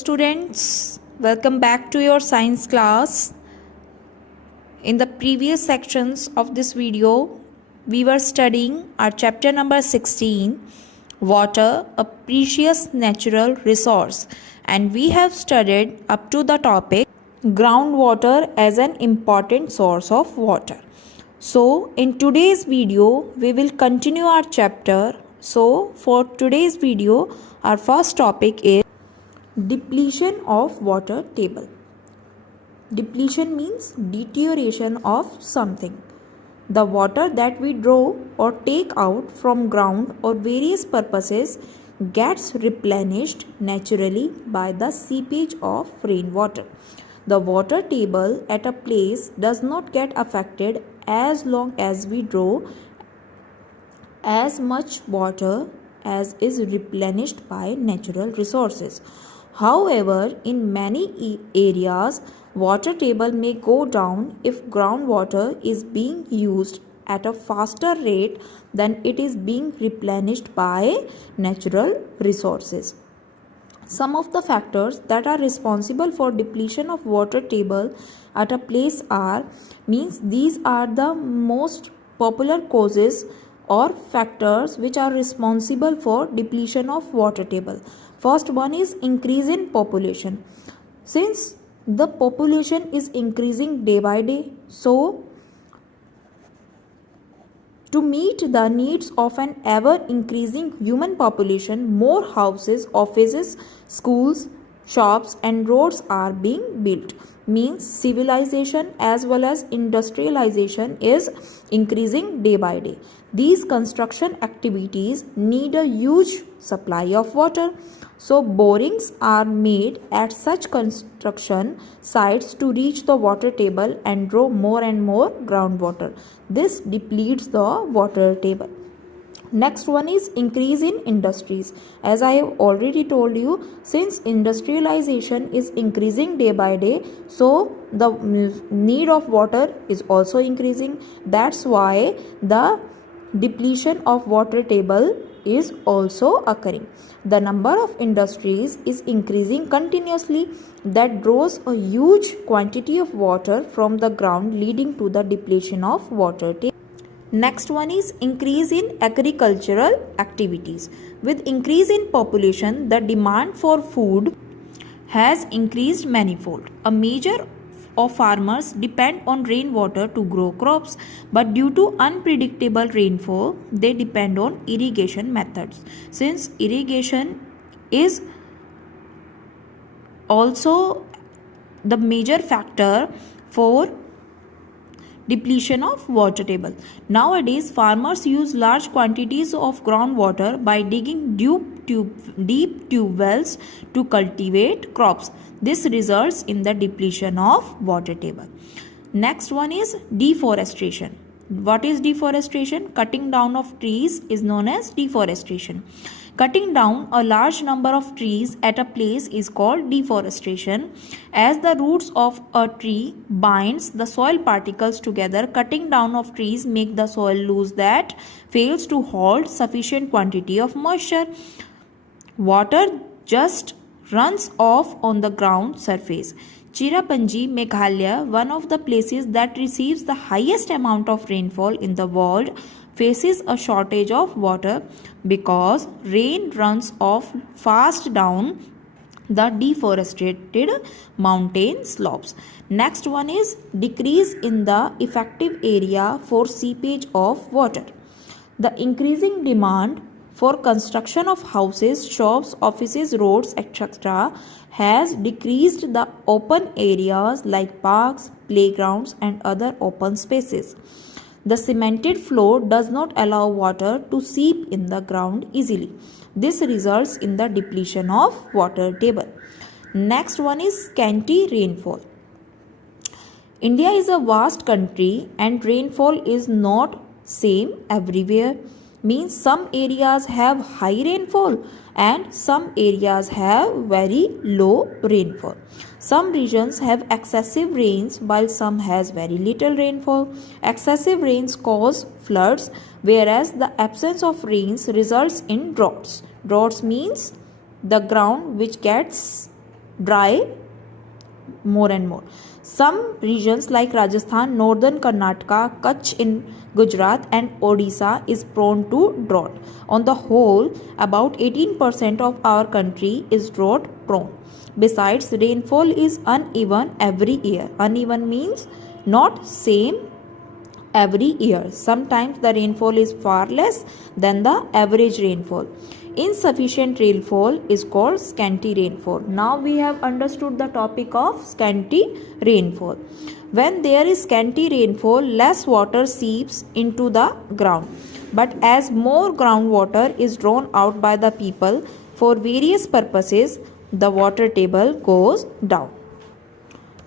Students, welcome back to your science class. In the previous sections of this video, we were studying our chapter number 16, Water, a Precious Natural Resource, and we have studied up to the topic groundwater as an important source of water. So, in today's video, we will continue our chapter. So, for today's video, our first topic is depletion of water table. Depletion means deterioration of something. The water that we draw or take out from ground or various purposes gets replenished naturally by the seepage of rainwater. The water table at a place does not get affected as long as we draw as much water as is replenished by natural resources. However, in many areas, water table may go down if groundwater is being used at a faster rate than it is being replenished by natural resources. Some of the factors that are responsible for depletion of water table at a place are these are the most popular causes or factors which are responsible for depletion of water table. First one is increase in population. Since the population is increasing day by day, so to meet the needs of an ever increasing human population, more houses, offices, schools, shops and roads are being built. Means civilization as well as industrialization is increasing day by day. These construction activities need a huge supply of water. So borings are made at such construction sites to reach the water table and draw more and more groundwater. This depletes the water table. Next one is increase in industries. As I have already told you, since industrialization is increasing day by day, so the need of water is also increasing. That's why the depletion of water table is also occurring. The number of industries is increasing continuously, that draws a huge quantity of water from the ground, leading to the depletion of water table. Next one is increase in agricultural activities. With increase in population, the demand for food has increased manifold. A major of farmers depend on rainwater to grow crops, but due to unpredictable rainfall, they depend on irrigation methods. Since irrigation is also the major factor for depletion of water table. Nowadays, farmers use large quantities of groundwater by digging deep tube wells to cultivate crops. This results in the depletion of water table. Next one is deforestation. What is deforestation? Cutting down of trees is known as deforestation. Cutting down a large number of trees at a place is called deforestation. As the roots of a tree binds the soil particles together, cutting down of trees make the soil loose that fails to hold sufficient quantity of moisture. Water just runs off on the ground surface. Cherrapunji, Meghalaya, one of the places that receives the highest amount of rainfall in the world, faces a shortage of water because rain runs off fast down the deforested mountain slopes. Next one is decrease in the effective area for seepage of water. The increasing demand for construction of houses, shops, offices, roads, etc. has decreased the open areas like parks, playgrounds and other open spaces. The cemented floor does not allow water to seep in the ground easily. This results in the depletion of water table. Next one is scanty rainfall. India is a vast country and rainfall is not same everywhere. Means some areas have high rainfall and some areas have very low rainfall. Some regions have excessive rains while some has very little rainfall. Excessive rains cause floods, whereas the absence of rains results in droughts. Droughts means the ground which gets dry more and more. Some regions like Rajasthan, northern Karnataka, Kutch in Gujarat and Odisha is prone to drought. On the whole, about 18% of our country is drought prone. Besides, rainfall is uneven every year. Uneven means not same every year. Sometimes the rainfall is far less than the average rainfall. Insufficient rainfall is called scanty rainfall. Now we have understood the topic of scanty rainfall. When there is scanty rainfall, less water seeps into the ground. But as more groundwater is drawn out by the people for various purposes, the water table goes down.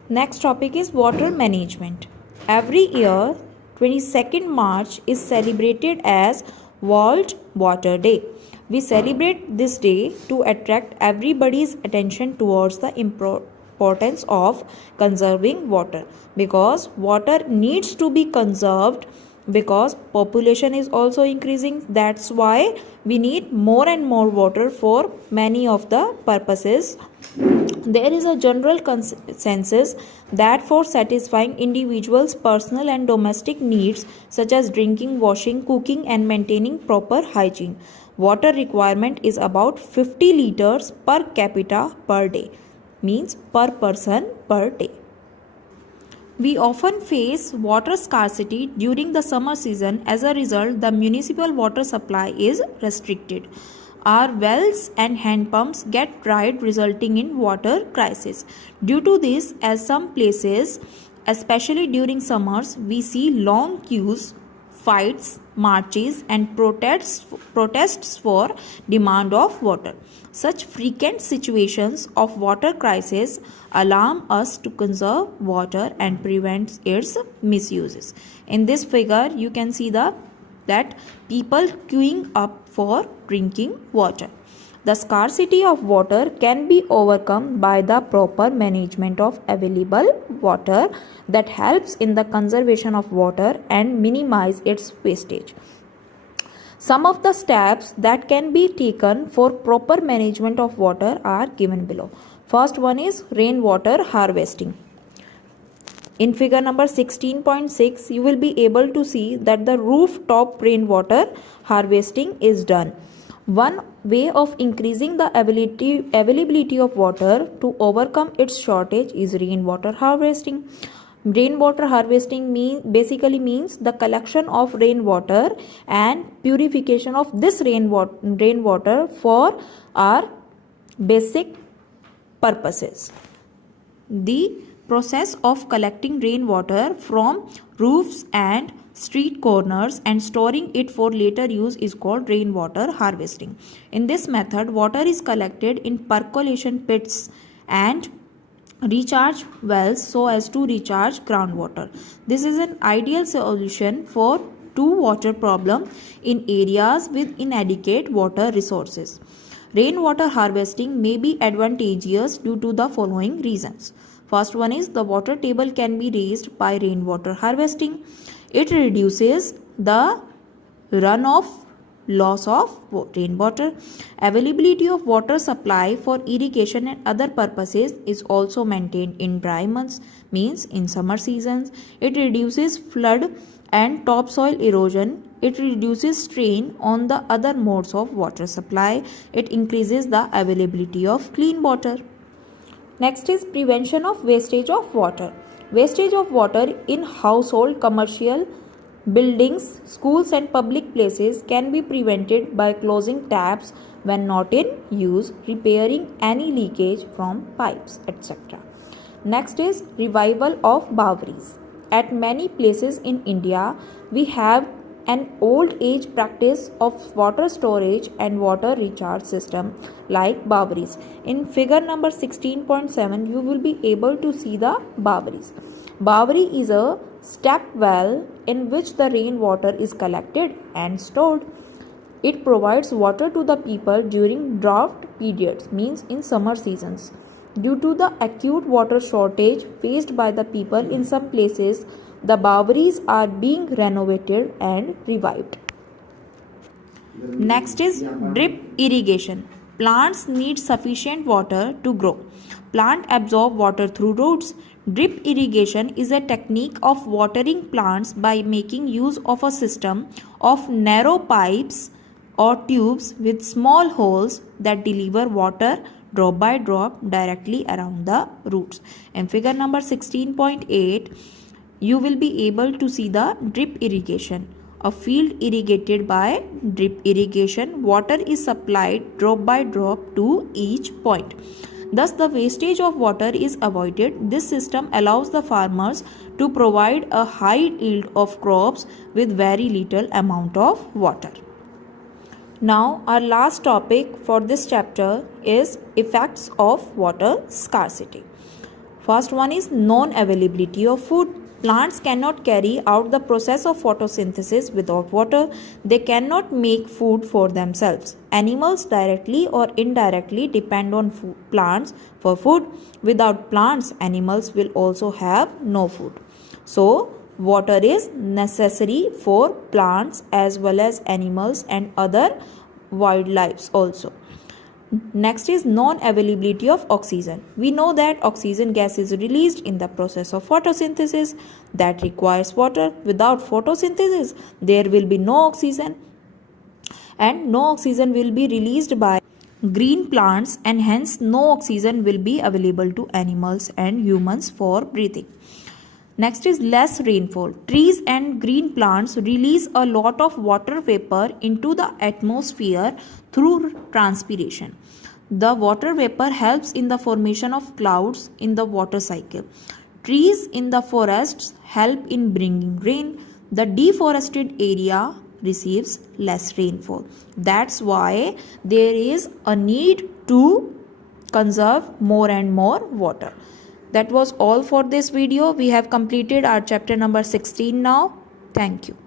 Next topic is water management. Every year, 22nd March is celebrated as World Water Day. We celebrate this day to attract everybody's attention towards the importance of conserving water, because water needs to be conserved because population is also increasing. That's why we need more and more water for many of the purposes. There is a general consensus that for satisfying individuals' personal and domestic needs such as drinking, washing, cooking and maintaining proper hygiene, water requirement is about 50 liters per capita per day, means per person per day. We often face water scarcity during the summer season. As a result, the municipal water supply is restricted. Our wells and hand pumps get dried, resulting in water crisis. Due to this, as some places, especially during summers, we see long queues, fights, marches and protests for demand of water. Such frequent situations of water crisis alarm us to conserve water and prevent its misuses. In this figure, you can see that people queuing up for drinking water. The scarcity of water can be overcome by the proper management of available water that helps in the conservation of water and minimize its wastage. Some of the steps that can be taken for proper management of water are given below. First one is rainwater harvesting. In figure number 16.6, you will be able to see that the rooftop rainwater harvesting is done. One way of increasing the availability of water to overcome its shortage is rainwater harvesting. Rainwater harvesting basically means the collection of rainwater and purification of this rainwater for our basic purposes. The process of collecting rainwater from roofs and street corners and storing it for later use is called rainwater harvesting. In this method, water is collected in percolation pits and recharge wells so as to recharge groundwater. This is an ideal solution for water problem in areas with inadequate water resources. Rainwater harvesting may be advantageous due to the following reasons. First one is the water table can be raised by rainwater harvesting. It reduces the runoff, loss of rainwater. Availability of water supply for irrigation and other purposes is also maintained in dry months, means in summer seasons. It reduces flood and topsoil erosion. It reduces strain on the other modes of water supply. It increases the availability of clean water. Next is prevention of wastage of water. Wastage of water in household, commercial, buildings, schools and public places can be prevented by closing taps when not in use, repairing any leakage from pipes, etc. Next is revival of Bawris. At many places in India, we have an old age practice of water storage and water recharge system like Bawris. In figure number 16.7, you will be able to see the Bawris. Bawri is a step well in which the rainwater is collected and stored. It provides water to the people during drought periods, means in summer seasons. Due to the acute water shortage faced by the people in some places, the Bawris are being renovated and revived. Next is drip irrigation. Plants need sufficient water to grow. Plant absorb water through roots. Drip irrigation is a technique of watering plants by making use of a system of narrow pipes or tubes with small holes that deliver water drop by drop directly around the roots. In figure number 16.8, you will be able to see the drip irrigation. A field irrigated by drip irrigation, water is supplied drop by drop to each point. Thus, the wastage of water is avoided. This system allows the farmers to provide a high yield of crops with very little amount of water. Now, our last topic for this chapter is effects of water scarcity. First one is non-availability of food. Plants cannot carry out the process of photosynthesis without water. They cannot make food for themselves. Animals directly or indirectly depend on plants for food. Without plants, animals will also have no food. So, water is necessary for plants as well as animals and other wildlife also. Next is non-availability of oxygen. We know that oxygen gas is released in the process of photosynthesis that requires water. Without photosynthesis, there will be no oxygen, and no oxygen will be released by green plants, and hence no oxygen will be available to animals and humans for breathing. Next is less rainfall. Trees and green plants release a lot of water vapor into the atmosphere through transpiration. The water vapor helps in the formation of clouds in the water cycle. Trees in the forests help in bringing rain. The deforested area receives less rainfall. That's why there is a need to conserve more and more water. That was all for this video. We have completed our chapter number 16 now. Thank you.